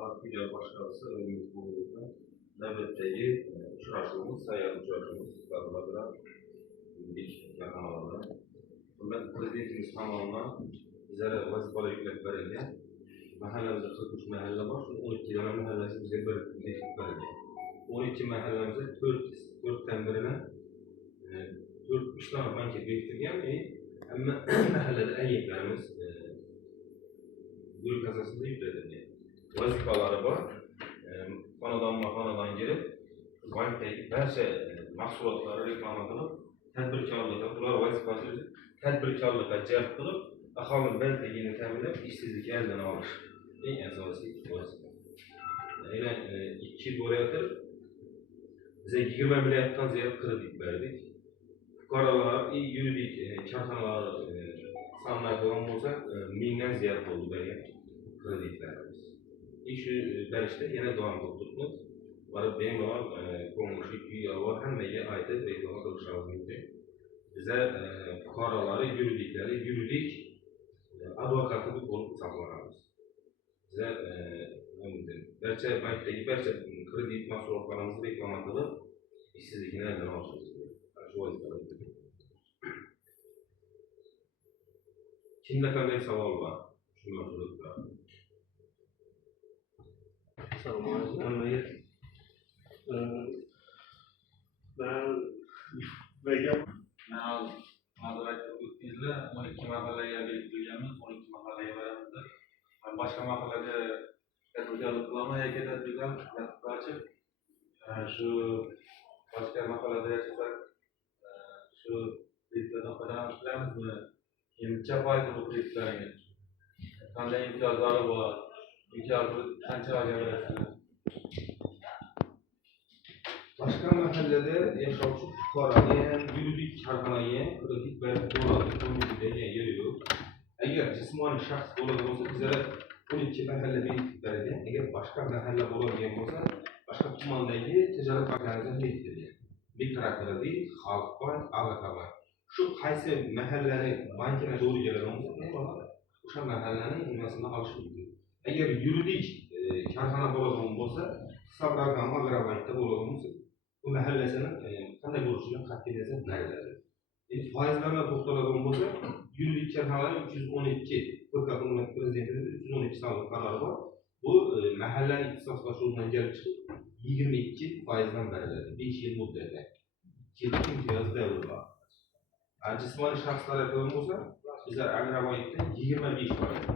fakat bir başkası önümüz bulunduğunda devletteki uçurashuvimiz, sayar uçurashuvimiz Karabağ'da ilk yakın alanda. Ben prezidentimiz tamamına bizlere vazifalar yüklep verildi. Mahallemizde 43 mahalle var. 12 tane mahallesi bize bir teşvik verildi. 12 mahallemizde 4'ten birine 4-3 tane banket biriktirgen ama mahallede en yeklerimiz Gül kasasında yükledim. Vazifaları var. Konadan gelip banktaki barcha mahsulotları reklam qilib, tadbirkorlikka, ular vazifasi tadbirkorlikka jalb qilib, aholini bandligini ta'minlab, ishsizlik eldan olish eng asosiy vazifa. Yine 2 yil bo'layotir, bize 20 milyarddan ziyod kredit verdik. Fuqarolar, yuridik korxonalar sonlaydigan bo'lsak, 1000 dan ziyod bo'ldi bergan kreditlarimiz. Shu berishda yana davom ettiribmiz. Barib bemalol ko'ngilli kuyovlar hammaga aytib reklama qilishimiz mumkin. Biza fuqarolar, yuridik advokatlik bo'lib hisoblanamiz. Biza barcha bankdagi barcha kredit mahsulotlarimizni reklama qilib, ishsizlikni eldan olishimiz kerak. Kimda qanday savol bor? Shu mavzuda. Assalomu alaykum. Ben Madurak'ta o'tkazildi. 12 mahallaga belgilanganmiz, 12 mahallaga boramiz. Boshqa mahallada tadbirkorlik qilaman, yoki tadbirkor ochib, shu boshqa mahallada yashasak, shu kreditlardan foydalanish bilamizmi? Necha foiz bu kreditlarga? Qanday imtiyozlari bor? Imtiyozni qancha bajarasizlar? Başka mahallede yaşavchi fuqaroga yuridik korxonaga kredit berib bo'ladi. Ko'ngilda yeri yo'q. Agar jismoniy shaxs bo'ladigan bo'lsa, bizlar 12 mahalla belgilangan. Agar boshqa mahalla bo'ladigan bo'lsa, boshqa tumandagi tijorat banklaridan belgilangan. Mikrokredi, Xalq bank, Alaqabank. Shu qaysi mahallani bankina to'g'ri keladigan bo'lsa, o'sha mahallaning nimasidan olish mumkin. Agar yuridik korxona bo'ladigan bo'lsa, hisob raqami Agrobankda bo'ladigan bo'lsa, bu mahallesinin qanday bo'lishini qat'iy nazar beriladi. Endi foizlarga to'xtaladigan bo'lsa, yuridik korxonalar 312 Hukumat prezidentining 312 sonli qarori bor. Bu mahallaning ixtisoslashuvidan kelib chiqib 22% beriladi. 5 yil muddatda. Yillik imtiyoz davri bor. Jismoniy shaxslar aytadigan bo'lsa, bizlar Agrobankda 25%.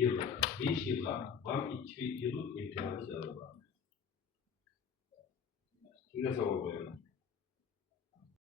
Yillik 5 yilga ham 2 yillik imtiyoz davri bor. Kimga savol qo'yaman?